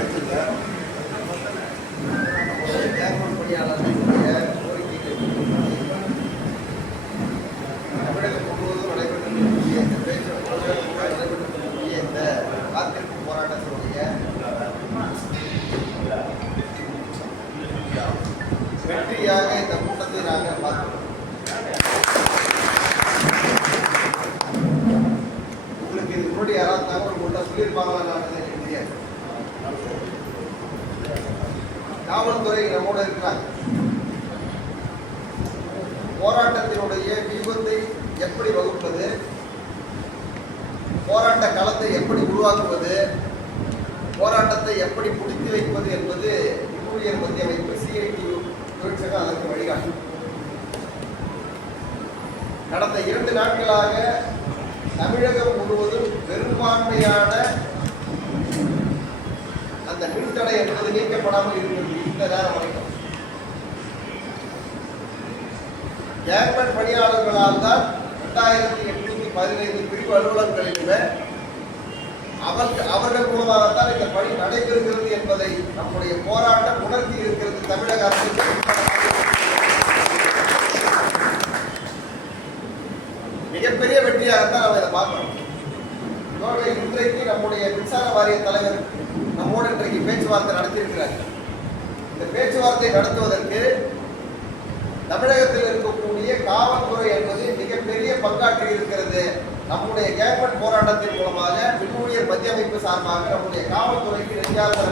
எடுத்துங்க. கேமரா பணியாளர் என்னுடைய கோரிக்கைகளை தமிழகம் முழுவதும் நடைபெற்றிருக்கக்கூடிய போராட்டத்தினுடைய வெற்றியாக இந்த கூட்டத்தை நாங்கள் பார்க்கிறோம். உங்களுக்கு இது முன்னாடி யாராவது தகவல் போட்டால் சொல்லியிருப்பாங்களா நான் காவல்துறை நம்மோட இருக்கிறாங்க. போராட்டத்தினுடைய வியூகத்தை எப்படி வகுப்பது? போராட்ட களத்தை எப்படி உருவாக்குவது? போராட்டத்தை எப்படி பிடித்து வைப்பது என்பது ஊழியர் மத்திய அமைப்பு சிஐடி தொழிற்சங்கம் அதற்கு வழிகாட்டும். கடந்த இரண்டு நாட்களாக தமிழகம் முழுவதும் பெரும்பான்மையான அந்த மின்தடை என்பது நீக்கப்படாமல் இருக்கிறது இந்த நேரம் வரைக்கும் கேர்மெண்ட் பணியாளர்களால் தான் ரெண்டாயிரத்தி எட்நூத்தி பதினைந்து பிரிவு அலுவலகங்களிலுமே அவர்கள் அவர்கள் மூலமாகத்தான் இந்த பணி நடைபெறுகிறது என்பதை நம்முடைய போராட்டம் உணர்த்தி இருக்கிறது தமிழக அரசுக்கு மிகப்பெரிய வெற்றியாகத்தான் நம்ம இதை பார்க்கிறோம். இன்றைக்கு நம்முடைய மின்சார வாரிய தலைவர் நம்மோடு இன்றைக்கு பேச்சுவார்த்தை நடத்தியிருக்கிறார்கள் இந்த பேச்சுவார்த்தை நடத்துவதற்கு தமிழகத்தில் இருக்கக்கூடிய காவல்துறை என்பது மிகப்பெரிய பங்காற்றி இருக்கிறது. நம்முடைய கேட்மெண்ட் போராட்டத்தின் மூலமாக மின் ஊழியர் மத்திய அமைப்பு சார்பாக நம்முடைய காவல்துறைக்கு நெஞ்சார்ந்த